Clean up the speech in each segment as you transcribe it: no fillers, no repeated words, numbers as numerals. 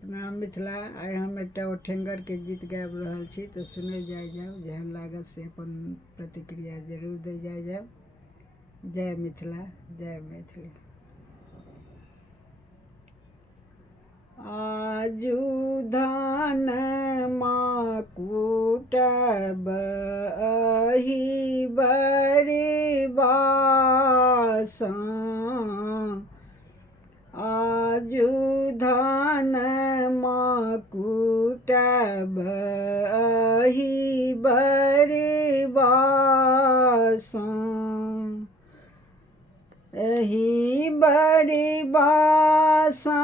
प्रणाम मिथिला। आइ हम एकटा ओठेंगर के गीत गाबि रहल छी, तऽ सुनै जायब। जेहन लागत से अपन प्रतिक्रिया जरूर दै जायब। जय मिथिला, जय मैथिली। आजू धान माँ कुटब अहि बरि बासा, आजू धान माँ कुटब अहि बरि बासा, एहि बरि बासा,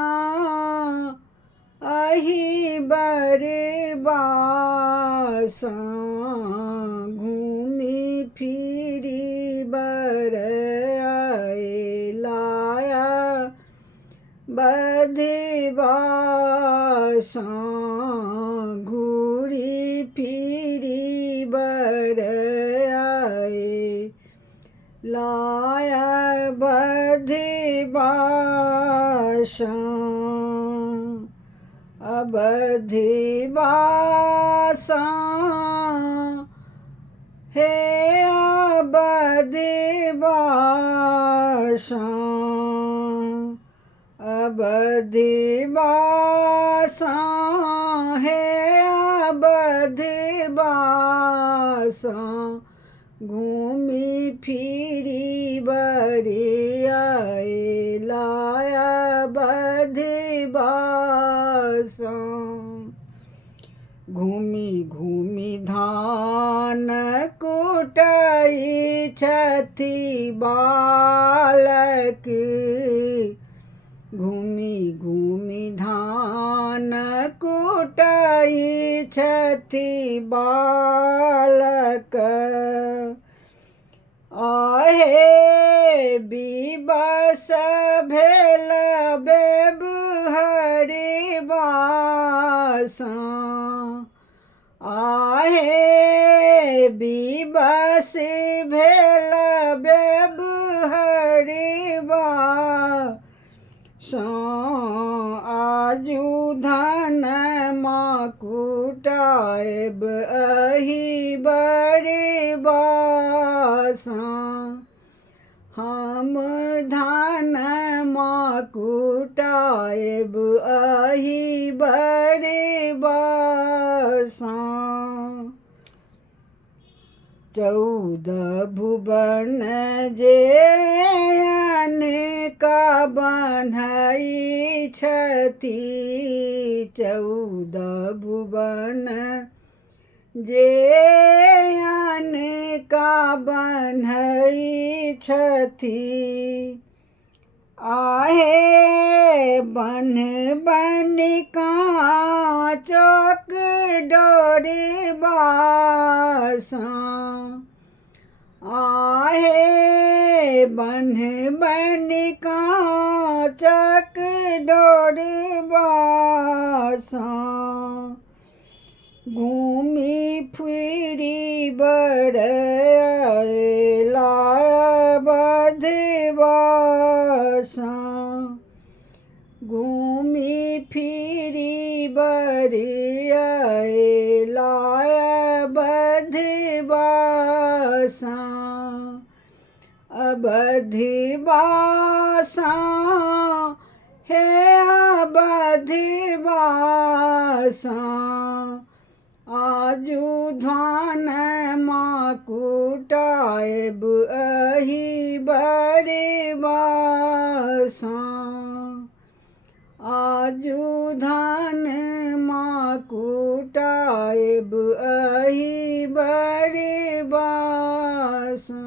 अहि बरि बासा, घूमि फिरि बर अयला बधि बासा, घूरि फिरि बर अयला बधि बासा, अबधि बासा, हे अबधि बासा, अबधि बासा, हे अबधि बासा, घूमि फिरि बरि अयला बधि बासा, घूमि घूमि धान कुटै छथि बालक, घूमि घूमि धान कुटै छथि बालक, आहे विवश भेल बेबहरि बासा, आहे विवश भेल बेबहरि बासा, आजू धान माँ कुटब अहि बरि बासा, हम धान माँ कुटब अहि बरि बासा, 14 भुवन जे अनका बन्है छथि, 14 भुवन जे अनका बन्है छथि, आहे बन्ह बन्हि काँचक डोरी बासा, आहे बन्ह बन्हि काँचक डोरी बासा, घूमि फिरि बर अयला बधि बासा, घूमि फिरि बरि अयला बधि बासा, अबधि बासा, हे अबधि बासा, आजू धान माँ कुटब अहि बरि बासा, आजू धान माँ कुटब अहि बरि बासा।